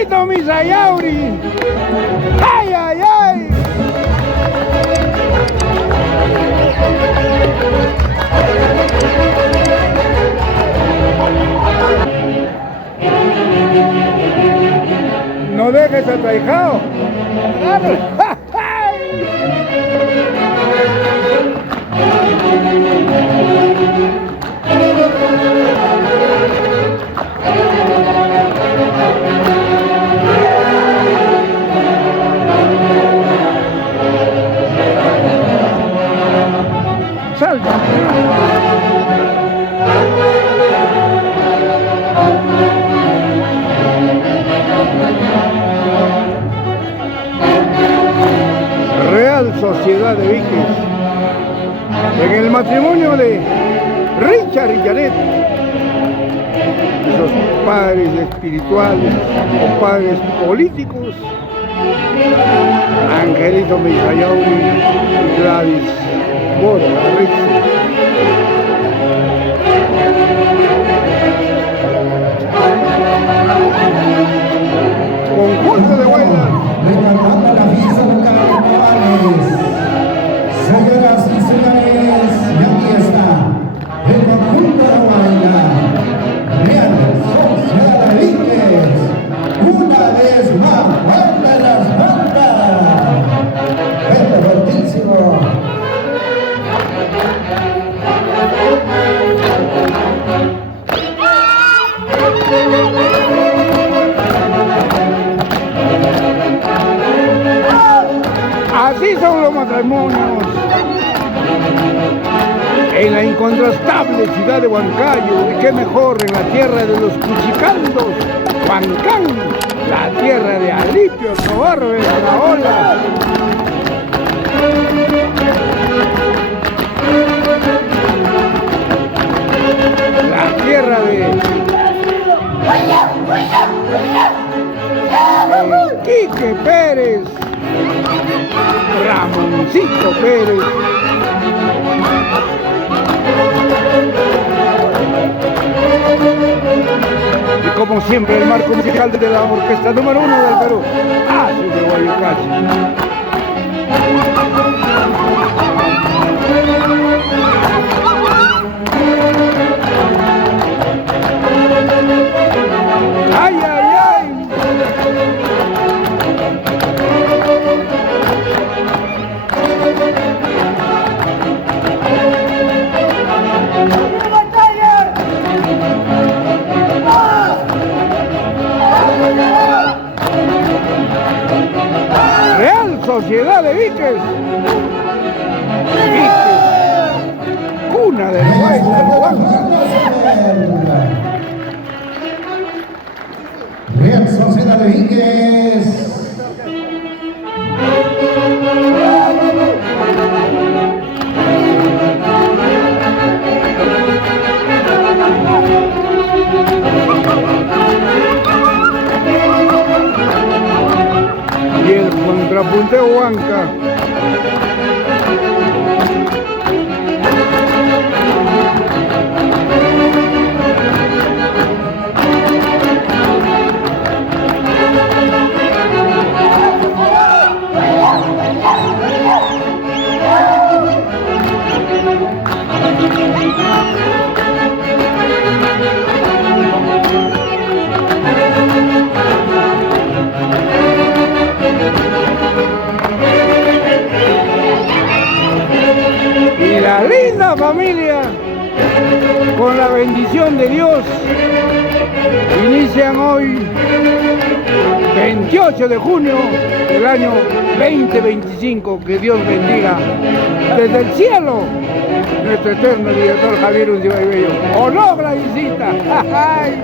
Angelito Misayauri. ¡Ay, ay, ay! No dejes atraijado. ¡Ja! Salta. Real Sociedad de Víquez, en el matrimonio de Richard y Janet, esos padres espirituales o padres políticos, Angelito Misayauri y Gladys Borja Rizzo. Conjunto de bailas. Recordando la fiesta local de Morales. Señoras y señores, y aquí está el conjunto de bailas. Real Sociedad de Víquez. Una vez más, banda de las bandas. Vente fortísimo. Así son los matrimonios en la incontrastable ciudad de Huancayo, y qué mejor en la tierra de los cuchicandos, Huancán, la tierra de Alipio Tobar Belaola. La tierra de Quique Pérez, Ramoncito Pérez. Y como siempre, el marco musical de la orquesta número 1 del Perú, así de Guayucachi. ¡Ay, ay, ay! Real Sociedad de Víquez. Víquez, cuna del baile de Huanca. Real Sociedad de Víquez. Y el contrapunteo Huanca. Y la linda familia, con la bendición de Dios, inician hoy, 28 de junio del año 2025. Que Dios bendiga desde el cielo nuestro eterno director Javier Uncibay Bello. ¡O no, Gladysita! ¡Ay!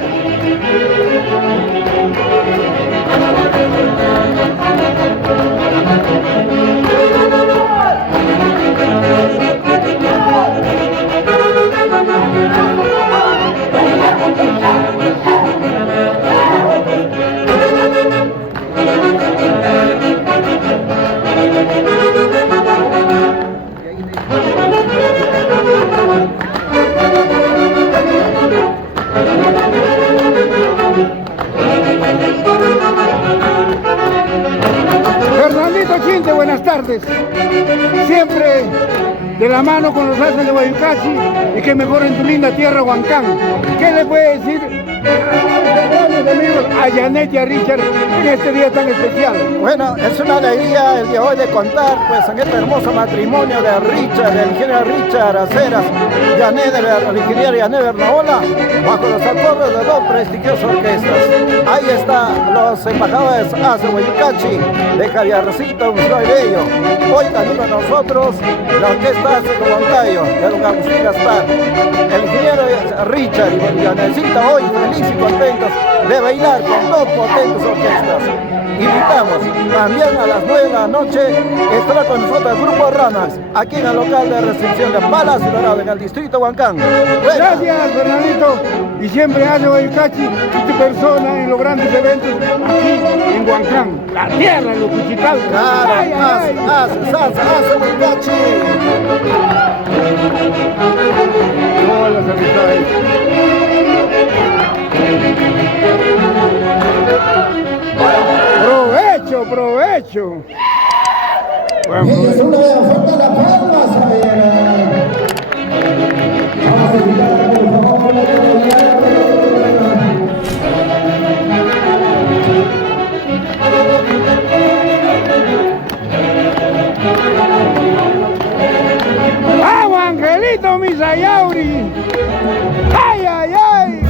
nuevamente buenas tardes. Siempre de la mano con los haces de Guayucachi y que mejor en tu linda tierra, Huancán. ¿Qué le puede decir a Janet y a Richard en este día tan especial? Bueno, es una alegría el día de hoy de contar pues en este hermoso matrimonio de Richard, del ingeniero Richard Aceras, Janet, el ingeniero Janet Bernaola, bajo los acordes de dos prestigiosas orquestas. Ahí está los embajadores Ace Huayucachi, de Javiercito, Gustavo Bello. Hoy también con nosotros la orquesta Ace Moncayo, de don Agustín Gaspar. El ingeniero Richard y Janetcita hoy felices y contentos de bailar con dos potentes orquestas. Invitamos también a las 9 de la noche, estará con nosotros el Grupo Ranas, aquí en el local de recepción de Palacio Dorado, en el distrito Huancán. Gracias, Fernandito. Y siempre hace Guayucachi y tu persona en los grandes eventos aquí en Huancán, la tierra de los Cuchical. Claro, hace Huayucachi. Todas las amistades. Provecho, provecho. Bueno, Y es una de las faltas de palmas, vamos a invitar, por favor, ¡vamos, Angelito Misayauri! ¡Ay, ay, ay!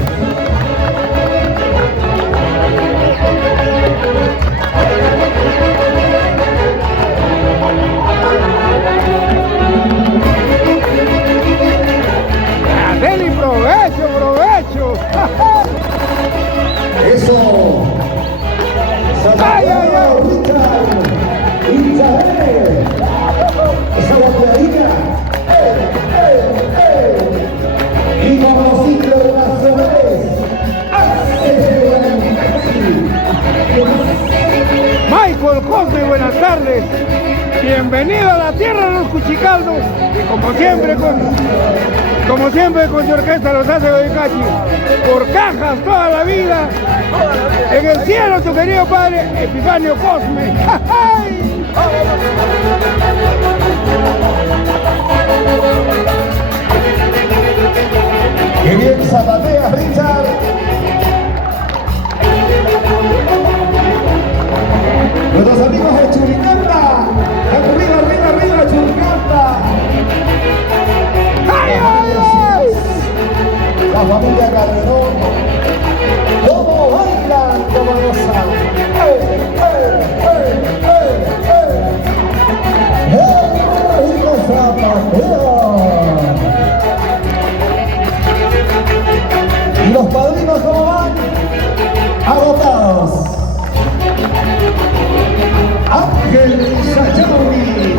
¡Adeli, provecho, provecho! eso. ¡Ay, ay, ay! Richard, Isabel, esa batería. Y con los ciclos de las flores. Michael Cosme, buenas tardes. Bienvenido a la tierra de los Cuchicaldos. Y como siempre con su orquesta los hace Guayucachi. Por cajas toda la vida. En el cielo tu querido padre Epifanio Cosme. ¡Ay! ¡Qué bien zapatea, Richard! Nuestros amigos de Churicanta, arriba, arriba, arriba, Churicanta. ¡Ay, ay, ay! La familia Calderón, cómo bailan, cómo gozan. ¡El rico zapateo! ¿Y los padrinos cómo van? Agotados. Ángel Sachauri,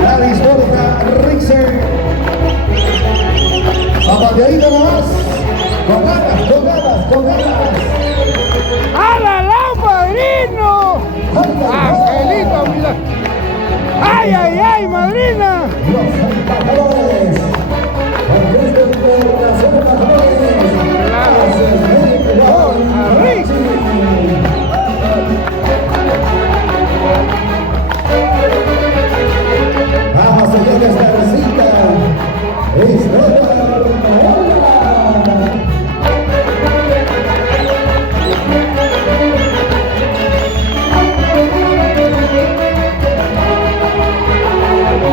Gladys Borja Rixer, zapateadito nomás, con ganas, con ganas, con ganas. ¡Alala, padrino! ¡Angelito, mira! ¡Ay, ay, ay, madrina! Los embajadores, orquesta internacional embajadores, vamos señor de esta recita,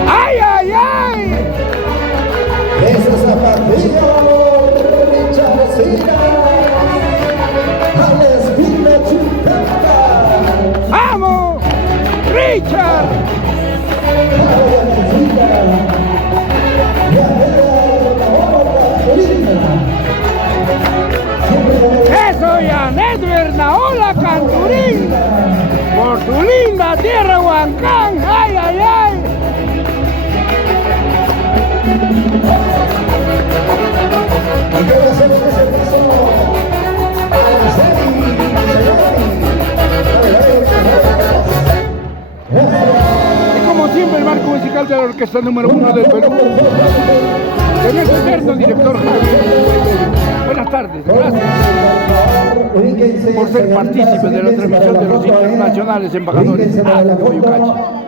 ¡ay, ay, ay! ese zapatillo, Richard Cina, Alex Vino Chupeta, ¡Vamos! ¡Richard! ¡Eso, Janet Bernaola Canturín! ¡Por tu linda tierra, Huancán! ¡Ay, ay, ay! y que hacemos ese paso a Seri, Y como siempre, el marco musical de la orquesta número 1 del Perú. De nuestro eterno director Javier. Buenas tardes. Gracias por ser partícipe de la transmisión de los internacionales embajadores. Coyucachi.